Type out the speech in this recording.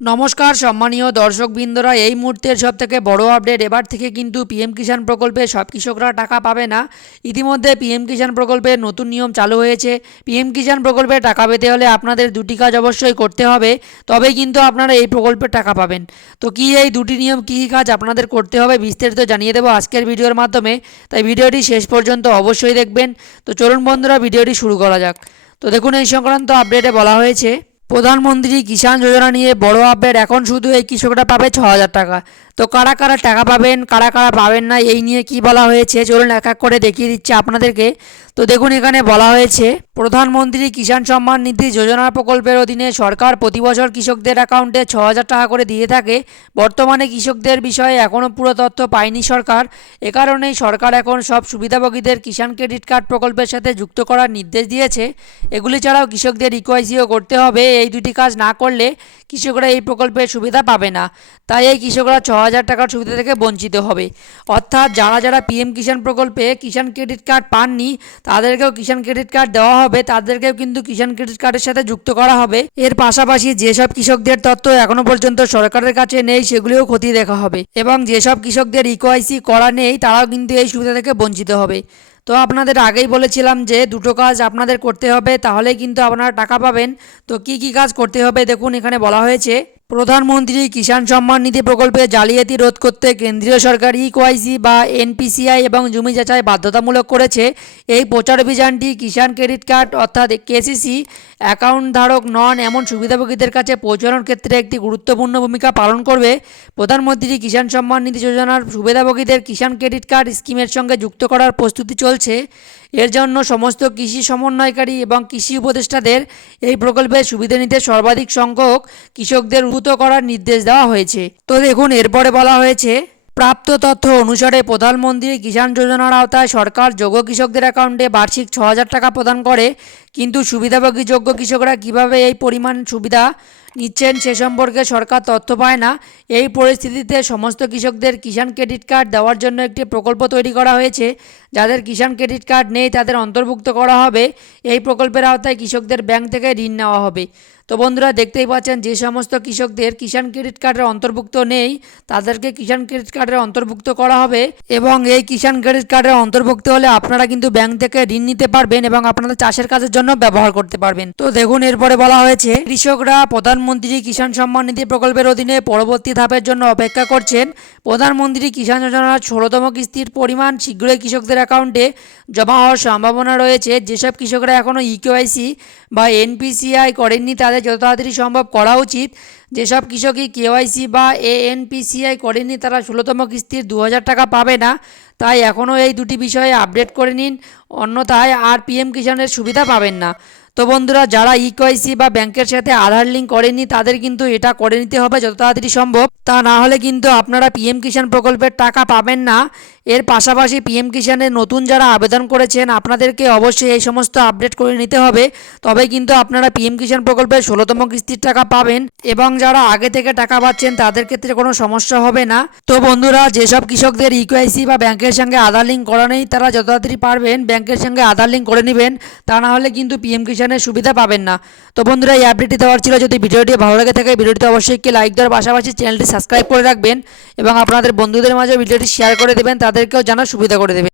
নমস্কার সম্মানীয় দর্শকবৃন্দরা, এই মুহূর্তের সবথেকে বড় আপডেট। এবার থেকে কিন্তু পিএম কিষাণ প্রকল্পে সব কৃষকরা টাকা পাবে না। ইতিমধ্যে পিএম কিষাণ প্রকল্পের নতুন নিয়ম চালু হয়েছে। পিএম কিষাণ প্রকল্পে টাকা পেতে হলে আপনাদের দুটি কাজ অবশ্যই করতে হবে, তবেই কিন্তু আপনারা এই প্রকল্পের টাকা পাবেন। তো কি এই দুটি নিয়ম, কী কাজ আপনাদের করতে হবে বিস্তারিত জানিয়ে দেবো আজকের ভিডিওর মাধ্যমে, তাই ভিডিওটি শেষ পর্যন্ত অবশ্যই দেখবেন। তো চলুন বন্ধুরা, ভিডিওটি শুরু করা যাক। তো দেখুন, এই সংক্রান্ত আপডেটে বলা হয়েছে প্রধানমন্ত্রী কিষাণ যোজনা নিয়ে বড় আপডেট। এখন শুধু এই কৃষকরা পাবে 6,000 টাকা। তো কারা কারা টাকা পাবেন, কারা কারা পাবেন না, এই নিয়ে কি বলা হয়েছে চলুন এক এক করে দেখিয়ে দিচ্ছি আপনাদেরকে। তো দেখুন, এখানে বলা হয়েছে প্রধানমন্ত্রী কিষাণ সম্মান নিধি যোজনা প্রকল্পের অধীনে সরকার প্রতি বছর কৃষকদের অ্যাকাউন্টে 6,000 টাকা করে দিয়ে থাকে। বর্তমানে কৃষকদের বিষয়ে এখনও পুরো তথ্য পায়নি সরকার। এ কারণেই সরকার এখন সব সুবিধাভোগীদের কিষাণ ক্রেডিট কার্ড প্রকল্পের সাথে যুক্ত করার নির্দেশ দিয়েছে। এগুলি ছাড়াও কৃষকদের ইকেওয়াইসিও করতে হবে। এই দুটি কাজ না করলে কৃষকরা এই প্রকল্পের সুবিধা পাবে না। তাই এই কৃষকরা 6,000 টাকার সুবিধা থেকে বঞ্চিত হবে। অর্থাৎ যারা যারা পিএম কিষাণ প্রকল্পে কিষাণ ক্রেডিট কার্ড পাননি তাদেরকেও কিষাণ ক্রেডিট কার্ড দেওয়া হবে, তাদেরকেও কিন্তু কিষাণ ক্রেডিট কার্ডের সাথে যুক্ত করা হবে। এর পাশাপাশি যেসব কৃষকদের তথ্য এখনো পর্যন্ত সরকারের কাছে নেই সেগুলিও খতিয়ে দেখা হবে, এবং যেসব কৃষকদের ইকেওয়াইসি করা নেই তারাও কিন্তু এই সুবিধা থেকে বঞ্চিত হবে। তো আপনাদের আগেই বলেছিলাম যে দুটো কাজ আপনাদের করতে হবে, তাহলেই কিন্তু আপনারা টাকা পাবেন। তো কি কি কাজ করতে হবে দেখুন, এখানে বলা হয়েছে প্রধানমন্ত্রী কিষাণ সম্মান নিধি প্রকল্পে জালিয়াতি রোধ করতে কেন্দ্রীয় সরকার ইকেওয়াইসি বা এনপিসিআই এবং জমি যাচাই বাধ্যতামূলক করেছে। এই প্রচার অভিযানটি কিষাণ ক্রেডিট কার্ড অর্থাৎ কেসিসি অ্যাকাউন্ট ধারক নন এমন সুবিধাভোগীদের কাছে পৌঁছানোর ক্ষেত্রে একটি গুরুত্বপূর্ণ ভূমিকা পালন করবে। প্রধানমন্ত্রী কিষাণ সম্মান নিধি যোজনার সুবিধাভোগীদের কিষাণ ক্রেডিট কার্ড স্কিমের সঙ্গে যুক্ত করার প্রস্তুতি চলছে। এর জন্য সমস্ত কৃষি সমন্বয়কারী এবং কৃষি উপদেষ্টাদের এই প্রকল্পের সুবিধা নিতে সর্বাধিক সংখ্যক কৃষকদের উদ্বুদ্ধ করার নির্দেশ দেওয়া হয়েছে। তো দেখুন, এরপরে বলা হয়েছে প্রাপ্ত তথ্য অনুসারে প্রধানমন্ত্রী কিষাণ যোজনার আওতায় সরকার যোগ্য কৃষকদের অ্যাকাউন্টে বার্ষিক 6,000 টাকা প্রদান করে। কিন্তু সুবিধাভোগী যোগ্য কৃষকরা কিভাবে এই পরিমাণ সুবিধা নিচ্ছেন সে সম্পর্কে সরকার তথ্য পায় না। এই পরিস্থিতিতে সমস্ত কৃষকদের কিষাণ ক্রেডিট কার্ড দেওয়ার জন্য একটি প্রকল্প তৈরি করা হয়েছে। যাদের কিষাণ ক্রেডিট কার্ড নেই তাদের অন্তর্ভুক্ত করা হবে। এই প্রকল্পের আওতায় কৃষকদের ব্যাংক থেকে ঋণ নেওয়া হবে। তো বন্ধুরা, দেখতেই পাচ্ছেন যে সমস্ত কৃষকদের কিষাণ ক্রেডিট কার্ডের অন্তর্ভুক্ত নেই তাদেরকে কিষাণ ক্রেডিট কার্ডের অন্তর্ভুক্ত করা হবে, এবং এই কিষাণ ক্রেডিট কার্ডের অন্তর্ভুক্ত হলে আপনারা কিন্তু ব্যাংক থেকে ঋণ নিতে পারবেন এবং আপনাদের চাষের কাজের জন্য ব্যবহার করতে পারবেন। তো দেখুন, এরপরে বলা হয়েছে কৃষকরা প্রধানমন্ত্রী কিষাণ সম্মান নিধি প্রকল্পের অধীনে পরবর্তী ধাপের জন্য অপেক্ষা করছেন। প্রধানমন্ত্রী কিষাণ যোজনার 16তম কিস্তির পরিমাণ শীঘ্রই কৃষকদের অ্যাকাউন্টে জমা হওয়ার সম্ভাবনা রয়েছে। যেসব কৃষকরা এখনও ইকেওয়াইসি বা এনপিসিআই করেননি তাদের যত তাড়াতাড়ি সম্ভব করা উচিত। যেসব কৃষকই কেওয়াইসি বা এএনপিসিআই করেননি তারা 16তম কিস্তির 2,000 টাকা পাবে না। তাই এখনও এই দুটি বিষয়ে আপডেট করে নিন, অন্যথায় আর পিএম কিষাণের সুবিধা পাবেন না। তো বন্ধুরা, যারা ইকেওয়াইসি বা ব্যাংকের সাথে আধার লিঙ্ক করেননি তাদের কিন্তু এটা করে নিতে হবে যত তাড়াতাড়ি সম্ভব, তা না হলে কিন্তু আপনারা পিএম কিষাণ প্রকল্পের টাকা পাবেন না। এর পাশাপাশি পিএম কিষাণের নতুন যারা আবেদন করেছেন আপনাদেরকে অবশ্যই এই সমস্ত আপডেট করে নিতে হবে, তবে কিন্তু আপনারা পিএম কিষাণ প্রকল্পের 16তম কিস্তির টাকা পাবেন, এবং যারা আগে থেকে টাকা পাচ্ছেন তাদের ক্ষেত্রে কোনো সমস্যা হবে না। তো বন্ধুরা, যেসব কৃষকদের ইকেওয়াইসি বা ব্যাংকের সঙ্গে আধার লিঙ্ক করা নেই তারা যত তাড়াতাড়ি পারবেন ব্যাংকের সঙ্গে আধার লিঙ্ক করে নেবেন, তা না হলে কিন্তু পিএম কিষাণের সুবিধা পাবেন না। তো বন্ধুরা, এই আপডেটটি দেওয়ার ছিল। যদি ভিডিওটি ভালো লাগে থাকে ভিডিওটিতে অবশ্যই একটি লাইক দেওয়ার পাশাপাশি চ্যানেলটি সাবস্ক্রাইব করে রাখবেন, এবং আপনাদের বন্ধুদের মাঝে ভিডিওটি শেয়ার করে দেবেন, তাদেরকেও জানার সুবিধা করে দেবেন।